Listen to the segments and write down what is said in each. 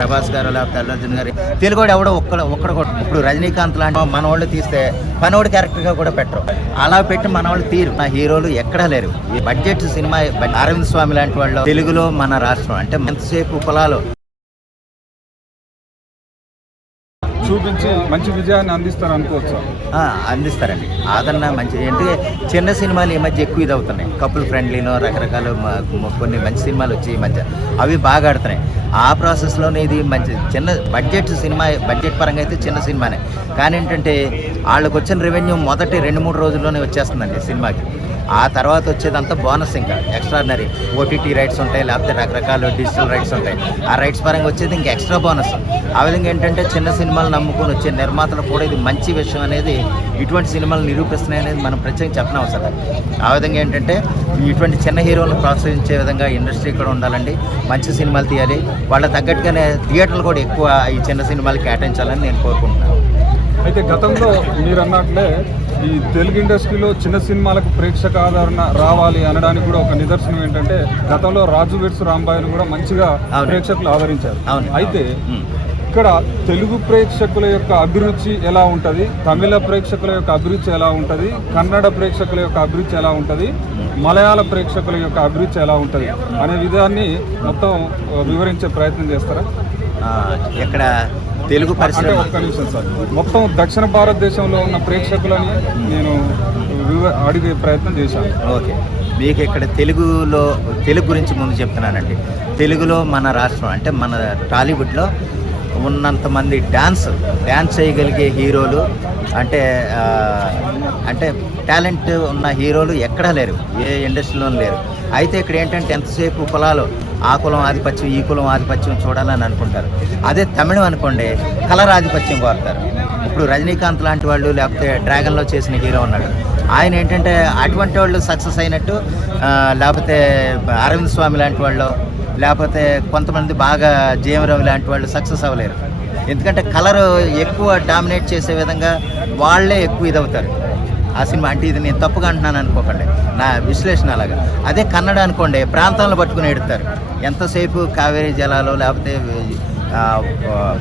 ప్రభాస్ గారు లేకపోతే అల్లు అర్జున్ గారు తెలుగు ఎవడో ఒక్కడ ఇప్పుడు రజనీకాంత్ లాంటి మన వాళ్ళు తీస్తే పనోడి క్యారెక్టర్ గా కూడా పెట్టరు. అలా పెట్టి మన వాళ్ళు తీరు నా హీరోలు ఎక్కడా లేరు. ఈ బడ్జెట్ సినిమా అరవింద్ స్వామి లాంటి వాళ్ళు తెలుగులో మన రాష్ట్రం అంటే ఎంతసేపు పొలాలు చూపించి మంచి విజయాన్ని అందిస్తారు అనుకోవచ్చు. అందిస్తారండి. ఆదరణ మంచి ఏంటంటే చిన్న సినిమాలు ఈ మధ్య ఎక్కువ ఇది అవుతున్నాయి. కపుల్ ఫ్రెండ్లీనో రకరకాల కొన్ని మంచి సినిమాలు వచ్చి ఈ మధ్య అవి బాగా ఆడుతున్నాయి. ఆ ప్రాసెస్లోనే ఇది మంచి చిన్న బడ్జెట్ సినిమా, బడ్జెట్ పరంగా అయితే చిన్న సినిమానే. కానీ ఏంటంటే వాళ్ళకి వచ్చిన రెవెన్యూ మొదటి 2-3 రోజుల్లోనే వచ్చేస్తుందండి సినిమాకి. ఆ తర్వాత వచ్చేదంతా బోనస్, ఇంకా ఎక్స్ట్రాడినరీ ఓటీటీ రైట్స్ ఉంటాయి, లేకపోతే రకరకాల డిజిటల్ రైట్స్ ఉంటాయి. ఆ రైట్స్ పరంగా వచ్చేది ఇంకా ఎక్స్ట్రా బోనస్. ఆ విధంగా ఏంటంటే చిన్న సినిమాలు నమ్ముకొని వచ్చే నిర్మాతలు కూడా ఇది మంచి విషయం అనేది, ఇటువంటి సినిమాలు నిరూపిస్తున్నాయి అనేది మనం ప్రత్యేకంగా చెప్పనవసరం. ఆ విధంగా ఏంటంటే ఇటువంటి చిన్న హీరోలను ప్రోత్సహించే విధంగా ఇండస్ట్రీ కూడా ఉండాలండి. మంచి సినిమాలు తీయాలి, వాళ్ళ తగ్గట్టుగానే థియేటర్లు కూడా ఎక్కువ ఈ చిన్న సినిమాలు కేటాయించాలని నేను కోరుకుంటున్నాను. అయితే గతంలో మీరు అన్నట్లే ఈ తెలుగు ఇండస్ట్రీలో చిన్న సినిమాలకు ప్రేక్షక ఆదరణ రావాలి అనడానికి కూడా ఒక నిదర్శనం ఏంటంటే గతంలో రాజు వెడ్స్ రాంబాయిని కూడా మంచిగా ప్రేక్షకులు ఆదరించారు. అయితే ఇక్కడ తెలుగు ప్రేక్షకుల యొక్క అభిరుచి ఎలా ఉంటుంది, తమిళ ప్రేక్షకుల యొక్క అభిరుచి ఎలా ఉంటుంది, కన్నడ ప్రేక్షకుల యొక్క అభిరుచి ఎలా ఉంటుంది, మలయాళ ప్రేక్షకుల యొక్క అభిరుచి ఎలా ఉంటుంది అనే విధాన్ని మొత్తం వివరించే ప్రయత్నం చేస్తారా? ఇక్కడ తెలుగు పరిశ్రమ ఒక్క నిమిషం సార్, మొత్తం దక్షిణ భారతదేశంలో ఉన్న ప్రేక్షకులని నేను అడిగే ప్రయత్నం చేశాను. ఓకే, మీకు ఇక్కడ తెలుగు గురించి ముందు చెప్తున్నానండి. తెలుగులో మన రాష్ట్రం అంటే మన టాలీవుడ్లో ఉన్నంతమంది డ్యాన్స్ చేయగలిగే హీరోలు అంటే టాలెంట్ ఉన్న హీరోలు ఎక్కడా లేరు, ఏ ఇండస్ట్రీలోనూ లేరు. అయితే ఇక్కడ ఏంటంటే ఎంతసేపు కులాలు, ఆ కులం ఆధిపత్యం ఈ కులం ఆధిపత్యం చూడాలని అనుకుంటారు. అదే తమిళం అనుకోండి, కలర్ ఆధిపత్యం కోరుతారు. ఇప్పుడు రజనీకాంత్ లాంటి వాళ్ళు లేకపోతే డ్రాగన్లో చేసిన హీరో ఉన్నాడు, ఆయన ఏంటంటే అటువంటి వాళ్ళు సక్సెస్ అయినట్టు, లేకపోతే అరవింద్ స్వామి లాంటి వాళ్ళు, లేకపోతే కొంతమంది బాగా జేఎం లాంటి వాళ్ళు సక్సెస్ అవ్వలేరు. ఎందుకంటే కలర్ ఎక్కువ డామినేట్ చేసే విధంగా వాళ్ళే ఎక్కువ ఇదవుతారు ఆ సినిమా. అంటే ఇది నేను తప్పుగా అంటున్నాను అనుకోకండి, నా విశ్లేషణ అలాగా. అదే కన్నడ అనుకోండి, ప్రాంతాలను పట్టుకుని ఎడతారు. ఎంతసేపు కావేరీ జలాలు లేకపోతే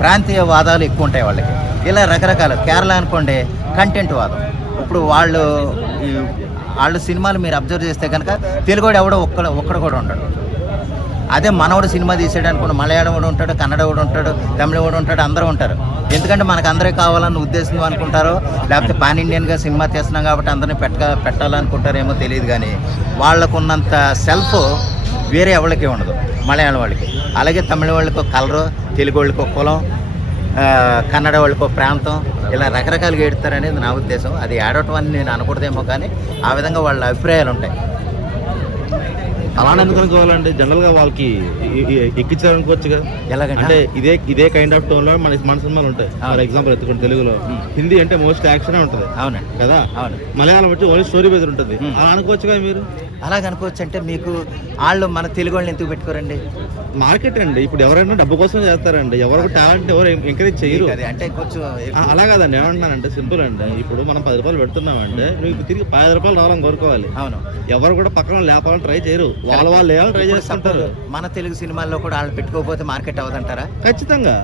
ప్రాంతీయ వాదాలు ఎక్కువ ఉంటాయి వాళ్ళకి. ఇలా రకరకాల. కేరళ అనుకోండి, కంటెంట్ వాదం. ఇప్పుడు వాళ్ళు సినిమాలు మీరు అబ్జర్వ్ చేస్తే కనుక తెలుగుడు ఎవడో ఒక్కడ కూడా ఉండడు. అదే మనవాడు సినిమా తీసాడు అనుకోండి, మలయాళం కూడా ఉంటాడు, కన్నడ కూడా ఉంటాడు, తమిళ కూడా ఉంటాడు, అందరూ ఉంటారు. ఎందుకంటే మనకు అందరే కావాలన్న ఉద్దేశం అనుకుంటారో, లేకపోతే పాన్ ఇండియన్గా సినిమా తీస్తున్నాం కాబట్టి అందరినీ పెట్టాలనుకుంటారేమో తెలియదు. కానీ వాళ్ళకున్నంత సెల్ఫ్ వేరే ఎవరికి ఉండదు మలయాళం వాళ్ళకి. అలాగే తమిళ వాళ్ళకి కలరు, తెలుగు వాళ్ళకి కులం, కన్నడ వాళ్ళకి ప్రాంతం, ఇలా రకరకాలుగా ఏడుతారనేది నా ఉద్దేశం. అది ఏడవటం అని నేను అనకూడదేమో, కానీ ఆ విధంగా వాళ్ళ అభిప్రాయాలు ఉంటాయి. అలానే ఎందుకు అనుకోవాలంటే జనరల్గా వాళ్ళకి ఎక్కించాలనుకోవచ్చు కదా. ఎలాగంటే అంటే ఇదే కైండ్ ఆఫ్ టోన్లో మన సినిమాలు ఉంటాయి. ఫర్ ఎగ్జాంపుల్ ఎత్తుకుంటే తెలుగులో హిందీ అంటే మోస్ట్ యాక్షన్ ఉంటుంది. అవునండి కదా. అవును. మలయాళం వచ్చి ఓన్లీ స్టోరీ బేస్డ్ ఉంటుంది. అలా అనుకోవచ్చు కదా మీరు. అలాగ అనుకోవచ్చు. అంటే మీకు వాళ్ళు మన తెలుగు వాళ్ళని ఎందుకు పెట్టుకోరండి? మార్కెట్ అండి. ఇప్పుడు ఎవరైనా డబ్బు కోసం చేస్తారండి, ఎవరికి టాలెంట్ ఎవరు ఎంకరేజ్ చేయరు. అంటే కొంచెం అలా కాదండి. ఏమంటున్నానంటే సింపుల్ అండి. ఇప్పుడు మనం 10 రూపాయలు పెడుతున్నామంటే మీకు తిరిగి 10 రూపాయలు రావాలని కోరుకోవాలి. అవును. ఎవరు కూడా పక్కన లేపాలని ట్రై చేయరు, వాళ్ళు లేవాలని ట్రై చేస్తుంటారు. మన తెలుగు సినిమాల్లో కూడా వాళ్ళు పెట్టుకోకపోతే మార్కెట్ అవ్వదంటారా? ఖచ్చితంగా.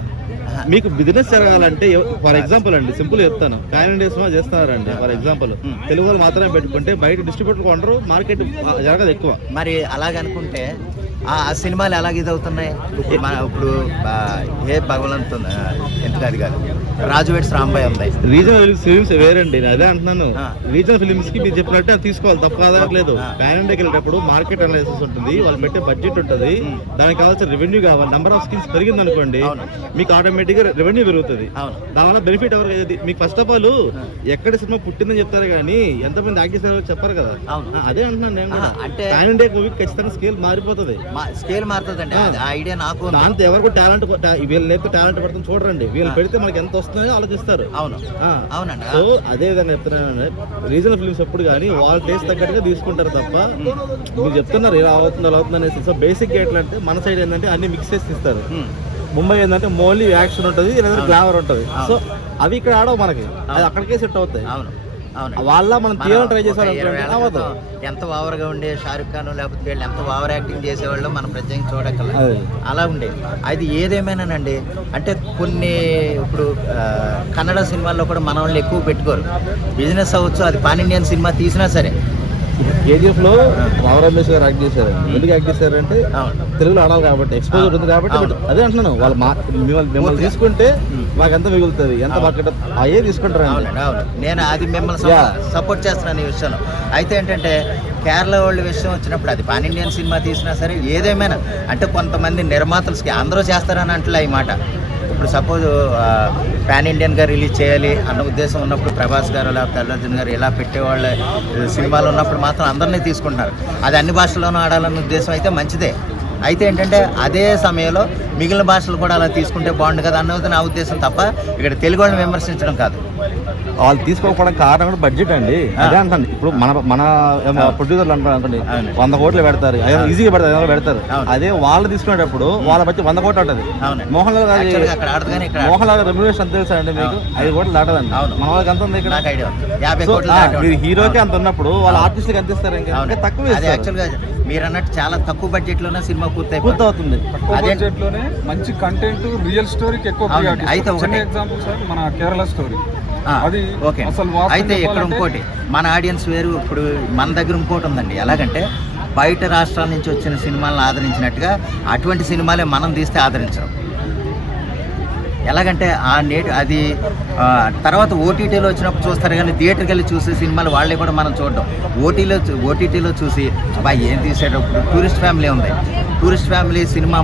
మీకు బిజినెస్ జరగాలంటే ఫర్ ఎగ్జాంపుల్ అండి, సింపుల్ చెప్తాను, ప్యాన్ ఇండియా సినిమా చేస్తున్నారండి ఫర్ ఎగ్జాంపుల్, తెలుగు వాళ్ళు మాత్రమే పెట్టుకుంటే బయట డిస్ట్రిబ్యూటర్ కొంటారు, మార్కెట్ జరగదు ఎక్కువ. మరి అలాగనుకుంటే ఆ సినిమాలు ఎలాగ ఇదవుతున్నాయి? ఇప్పుడు ఏ భగవంత్ ఎందుకు అది కాదు, రాజు వెడ్స్ రాంబాయ్ ఉంది. రీజనల్ ఫిలిమ్స్ వేరండి, నేను అదే అంటున్నాను. రీజనల్ ఫిలిమ్స్ కి మీరు చెప్పినట్టే అది తీసుకోవాలి, తప్పు కాదనట్లేదు. ప్యాన్ ఇండియాకి వెళ్ళేటప్పుడు మార్కెట్ అనాలిసిస్ ఉంటుంది, వాళ్ళు పెట్టే బడ్జెట్ ఉంటుంది, దానికి కావాల్సిన రెవెన్యూ కావాలి. నెంబర్ ఆఫ్ స్కిల్స్ పెరిగింది అనుకోండి, మీకు ఆటోమేటిక్ గా రెవెన్యూ పెరుగుతుంది. దానివల్ల బెనిఫిట్ ఎవరికి అయ్యేది? మీకు ఫస్ట్ ఆఫ్ ఆల్ ఎక్కడ సినిమా పుట్టిందని చెప్తారు కానీ ఎంతమంది యాక్ట్ చేశారో చెప్పారు కదా. అదే అంటున్నాను నేను కూడా. అంటే ప్యాన్ ఇండియా మూవీకి ఖచ్చితంగా స్కేల్ మారిపోతుంది. స్కేల్ మారుతుంది అంటే ఐడియా నాకు. దాంతో ఎవరికి టాలెంట్, వీళ్ళు లేకపోతే టాలెంట్ పడుతుంది చూడండి, వీళ్ళు పెడితే మనకి ఎంత వస్తుందో ఆలోచిస్తారు. అవును అవునండి. సో అదే విధంగా చెప్తున్నాను, రీజనల్ ఫిల్మ్స్ ఎప్పుడు కానీ వాళ్ళ టేస్ట్ తగ్గట్టుగా తీసుకుంటారు తప్ప మీరు చెప్తున్నారు ఇలా అవుతుంది అలా అవుతుంది అనేసి. సో బేసిక్ ఎట్లా అంటే మన సైడ్ ఏంటంటే అన్ని మిక్స్ చేసి ఇస్తారు. ముంబై ఏంటంటే మోన్లీ యాక్షన్ ఉంటుంది, లేదంటే గ్లామర్ ఉంటుంది. సో అవి ఇక్కడ ఆడవు మనకి, అది అక్కడికే సెట్ అవుతాయి. అవును. అవును. వాళ్ళ మనం తీయాలని ట్రై చేసాం ఒక 20 ఏళ్ల అవ్వదు. క్రితం ఎంత ఓవర్గా ఉండే షారుఖ్ ఖాన్ లేకపోతే వీళ్ళు ఎంత ఓవర్ యాక్టింగ్ చేసేవాళ్ళు మనం ప్రత్యేకంగా అదే. చూడక్కర్లేదు. అలా ఉండేది. అది ఏదేమైనానండి, అంటే కొన్ని ఇప్పుడు కన్నడ సినిమాల్లో కూడా మన వాళ్ళు ఎక్కువ పెట్టుకోరు. బిజినెస్ అవ్వచ్చు, అది పాన్ ఇండియన్ సినిమా తీసినా సరే. కేజీఎఫ్ లో రావు రమేష్ గారు యాక్ట్ చేశారు. ఎందుకు యాక్ట్ చేశారంటే అవును. తెలుగులో ఆడాలి కాబట్టి, ఎక్స్పోజర్ ఉంది కాబట్టి. అవును. అదే అంటున్నాను, వాళ్ళు మిమ్మల్ని తీసుకుంటే మాకు ఎంత మిగులుతుంది, ఎంత మార్కెట్ అయ్యే తీసుకుంటారు. అవునండి, అవును. నేను అది మిమ్మల్ని సపోర్ట్ చేస్తున్నాను ఈ విషయంలో. అయితే ఏంటంటే కేరళ వాళ్ళ విషయం వచ్చినప్పుడు అది పాన్ ఇండియన్ సినిమా తీసినా సరే ఏదేమైనా, అంటే కొంతమంది నిర్మాతలకి అందరూ చేస్తారని అంటలే ఈ మాట. ఇప్పుడు సపోజ్ పాన్ ఇండియన్గా రిలీజ్ చేయాలి అన్న ఉద్దేశం ఉన్నప్పుడు ప్రభాస్ గారు లేకపోతే అల్లు అర్జున్ గారు ఇలా పెట్టేవాళ్ళ సినిమాలు ఉన్నప్పుడు మాత్రం అందరినీ తీసుకుంటున్నారు. అది అన్ని భాషల్లోనూ ఆడాలన్న ఉద్దేశం అయితే మంచిదే. అయితే ఏంటంటే అదే సమయంలో మిగిలిన భాషలు కూడా అలా తీసుకుంటే బాగుండు కదా అన్నది నా ఉద్దేశం తప్ప ఇక్కడ తెలుగు వాళ్ళని విమర్శించడం కాదు. వాళ్ళు తీసుకోకపోవడానికి కారణం కూడా బడ్జెట్ అండి. అదే అంటాను. ఇప్పుడు మన ప్రొడ్యూసర్లు అంటారు 100 కోట్లు పెడతారు, ఈజీగా పెడతారు, 500 పెడతారు. అదే వాళ్ళు తీసుకునేటప్పుడు వాళ్ళ బట్టి 100 కోట్లు ఉంటుంది. మోహన్ లాల్ గారి రెమ్యునరేషన్ అంత తెలుసా అండి మీకు? 5 కోట్లు దాటదండి. మన వాళ్ళకి అంత ఉంది ఇక్కడ. మీరు హీరోకి అంత ఉన్నప్పుడు వాళ్ళ ఆర్టిస్ట్కి ఎంత ఇస్తారు? ఇంకా తక్కువ. అది యాక్చువల్గా మీరు అన్నట్టు చాలా తక్కువ బడ్జెట్ లోనే సినిమా పూర్తవుతుంది. తక్కువ బడ్జెట్ లోనే మంచి కంటెంట్, రియల్ స్టోరీకి ఎక్కువ priority. అయితే చిన్న ఎగ్జాంపుల్ సార్, మన కేరళ స్టోరీ. అది ఓకే. అసలు అయితే ఇక్కడ ఇంకోటి, మన ఆడియన్స్ వేరు. ఇప్పుడు మన దగ్గర ఇంకోటి ఉందండి. ఎలాగంటే బయట రాష్ట్రాల నుంచి వచ్చిన సినిమాలను ఆదరించినట్టుగా అటువంటి సినిమాలే మనం తీస్తే ఆదరించడం. ఎలాగంటే అది తర్వాత ఓటీటీలో వచ్చినప్పుడు చూస్తారు, కానీ థియేటర్కి వెళ్ళి చూసే సినిమాలు వాళ్ళే కూడా మనం చూడడం. ఓటీటీలో చూసి బాయ్ ఏం తీసేటప్పుడు టూరిస్ట్ ఫ్యామిలీ ఉంది, టూరిస్ట్ ఫ్యామిలీ సినిమా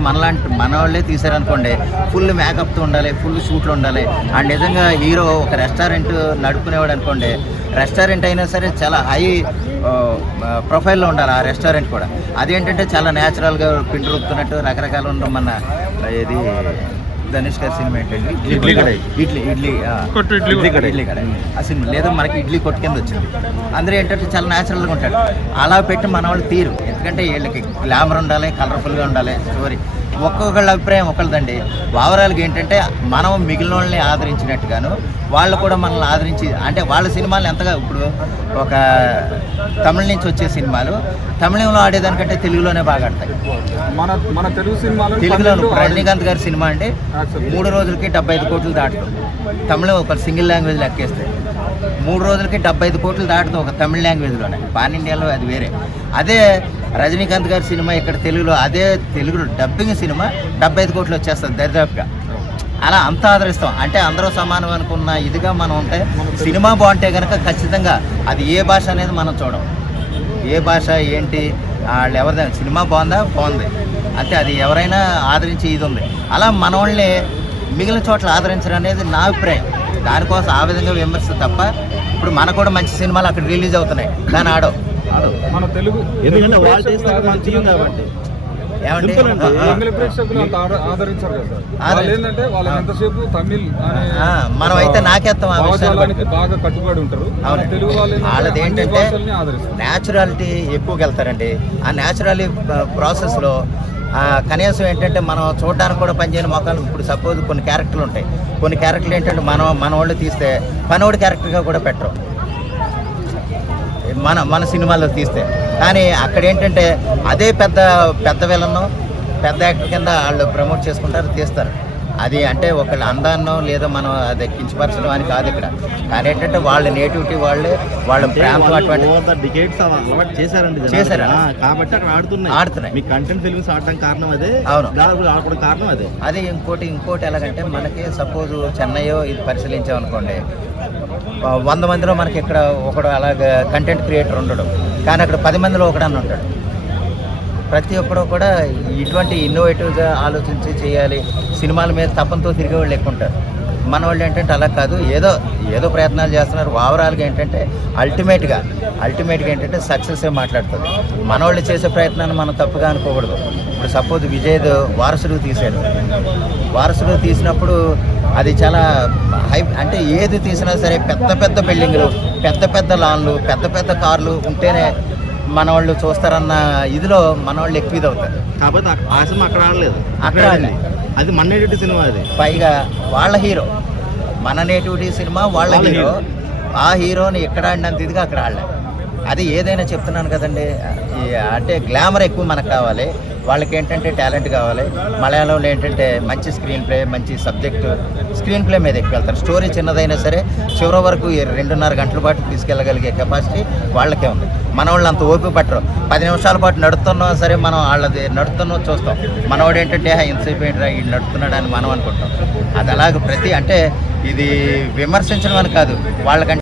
మన వాళ్ళే తీసారనుకోండి, ఫుల్ మేకప్తో ఉండాలి, ఫుల్ షూట్లు ఉండాలి. అండ్ నిజంగా హీరో ఒక రెస్టారెంట్ నడుపుకునేవాడు అనుకోండి, రెస్టారెంట్ అయినా సరే చాలా హై ప్రొఫైల్లో ఉండాలి ఆ రెస్టారెంట్ కూడా. అదేంటంటే చాలా న్యాచురల్గా పిండి రూపుతున్నట్టు రకరకాలు ఉండడం. మన ఇది ధనుష్ గారి సినిమా ఏంటంటే ఇడ్లీ కడ ఆ సినిమా లేదా మనకి ఇడ్లీ కొట్టు కింద వచ్చింది. అందరూ ఏంటంటే చాలా న్యాచురల్గా ఉంటాడు. అలా పెట్టి మన వాళ్ళు తీరు, ఎందుకంటే వీళ్ళకి గ్లామర్ ఉండాలి, కలర్ఫుల్గా ఉండాలి స్టోరీ. ఒక్కొక్కళ్ళ అభిప్రాయం ఒకళ్ళదండి. ఓవరాల్గా ఏంటంటే మనం మిగిలిన వాళ్ళని ఆదరించినట్టుగాను వాళ్ళు కూడా మనల్ని ఆదరించి, అంటే వాళ్ళ సినిమాలు ఎంతగా, ఇప్పుడు ఒక తమిళ నుంచి వచ్చే సినిమాలు తమిళంలో ఆడేదానికంటే తెలుగులోనే బాగా ఆడతాయి. మన తెలుగు సినిమాలు తెలుగులో రజనీకాంత్ గారి సినిమా అంటే 3 రోజులకి 75 కోట్లు దాటుతుంది. తమిళం ఒక సింగిల్ లాంగ్వేజ్ లెక్కేస్తే 3 రోజులకి 75 కోట్లు దాటుతుంది ఒక తమిళ లాంగ్వేజ్లోనే. పాన్ ఇండియాలో అది వేరే. అదే రజనీకాంత్ గారి సినిమా ఇక్కడ తెలుగులో, అదే తెలుగులో డబ్బింగ్ సినిమా 75 కోట్లు వచ్చేస్తుంది దరిదాపుగా. అలా అంత ఆదరిస్తాం. అంటే అందరూ సమానం అనుకున్న ఇదిగా మనం ఉంటే, సినిమా బాగుంటే కనుక ఖచ్చితంగా అది ఏ భాష అనేది మనం చూడం. ఏ భాష ఏంటి, వాళ్ళు ఎవరిదైనా సినిమా బాగుంది అంటే అది ఎవరైనా ఆదరించి ఇది ఉంది. అలా మన వాళ్ళని మిగిలిన చోట్ల ఆదరించడం అనేది నా అభిప్రాయం. దానికోసం ఆ విధంగా విమర్శ తప్ప, ఇప్పుడు మనకు కూడా మంచి సినిమాలు అక్కడ రిలీజ్ అవుతున్నాయి, దాన్ని ఆడవు మన తెలుగు. ఎందుకంటే వాళ్ళు చేస్తారు మన టీం కాబట్టి. ఏమంటే ప్రేక్షకులు అంత ఆదరించారు కదా సార్. వాళ్ళు ఏంటంటే వాళ్ళని ఎంతసేపు తమిళ్ మనం అయితే నాకేస్తాం ఆ విషయానికి బాగా కట్టుబడి ఉంటారు. తెలుగు వాళ్ళది ఏంటంటే న్యాచురాలిటీ ఎక్కువగా వెళ్తారండి. ఆ న్యాచురాలిటీ ప్రాసెస్లో కనీసం ఏంటంటే మనం చూడడానికి కూడా పనిచేయని మొక్కలు. ఇప్పుడు సపోజ్ కొన్ని క్యారెక్టర్లు ఉంటాయి, కొన్ని క్యారెక్టర్లు ఏంటంటే మన వాళ్ళు తీస్తే పనోడి క్యారెక్టర్గా కూడా పెట్టరు మన సినిమాల్లో తీస్తే. కానీ అక్కడ ఏంటంటే అదే పెద్ద విలన్ను పెద్ద యాక్టర్ కింద వాళ్ళు ప్రమోట్ చేసుకుంటారు, తీస్తారు. అది అంటే ఒకళ్ళు అందాన్నో లేదా మనం అది కించపరచడం అని కాదు ఇక్కడ. కానీ ఏంటంటే వాళ్ళ నేటివిటీ వాళ్ళ ప్రాంతం అటువంటి చేశారు కాబట్టి అక్కడ ఆడుతున్నాయి. మీ కంటెంట్ ఫిల్మ్స్ ఆడటం కారణం అదే. అవును, ఆడడం కారణం అదే. అదే ఇంకోటి ఎలాగంటే మనకి సపోజ్ చెన్నైయో ఇది పరిశీలించామనుకోండి, 100 మందిలో మనకి ఇక్కడ ఒకడు అలాగ కంటెంట్ క్రియేటర్ ఉండడు, కానీ అక్కడ 10 మందిలో ఒకడని ఉంటాడు. ప్రతి ఒక్కడు కూడా ఇటువంటి ఇన్నోవేటివ్గా ఆలోచించి చేయాలి, సినిమాల మీద తపంతో తిరిగే వాళ్ళు ఎక్కువ ఉంటారు. మన వాళ్ళు ఏంటంటే అలా కాదు, ఏదో ప్రయత్నాలు చేస్తున్నారు. ఓవరాల్గా ఏంటంటే అల్టిమేట్గా ఏంటంటే సక్సెస్ మాట్లాడుతుంది. మన వాళ్ళు చేసే ప్రయత్నాన్ని మనం తప్పుగా అనుకోకూడదు. ఇప్పుడు సపోజ్ విజయ్ వారసుడు తీశాడు. వారసుడు తీసినప్పుడు అది చాలా అంటే ఏది తీసినా సరే పెద్ద బిల్డింగ్లు, పెద్ద లాన్లు, పెద్ద కార్లు ఉంటేనే మన వాళ్ళు చూస్తారన్న ఇదిలో మన వాళ్ళు ఎక్కువ ఇది అవుతారు. కాబట్టి ఆ సినిమా అక్కడ ఆడలేదు. అది మన నేటివిటీ సినిమా. అది పైగా వాళ్ళ హీరో, మన నేటివిటీ సినిమా వాళ్ళ హీరో ఆ హీరోని ఎక్కడ ఆడినంత ఇదిగా అక్కడ ఆడలే. అది ఏదైనా చెప్తున్నాను కదండి, అంటే గ్లామర్ ఎక్కువ మనకు కావాలి, వాళ్ళకి ఏంటంటే టాలెంట్ కావాలి. మలయాళంలో ఏంటంటే మంచి స్క్రీన్ ప్లే, మంచి సబ్జెక్టు, స్క్రీన్ ప్లే మీద ఎక్కువ వెళ్తారు. స్టోరీ చిన్నదైనా సరే చివరి వరకు 2.5 గంటల పాటు తీసుకెళ్ళగలిగే కెపాసిటీ వాళ్ళకే ఉంది. మన వాళ్ళు అంత ఓపిక పట్టరు. 10 నిమిషాల పాటు నడుస్తున్నాం సరే, మనం వాళ్ళది నడుస్తున్నాం చూస్తాం. మనవాడు ఏంటంటే ఇంతసేపు ఏంట్రా ఈ నడుస్తున్నాడు అని మనం అనుకుంటాం. అది అలాగ అంటే ఇది విమర్శించడం అని కాదు, వాళ్ళకంటే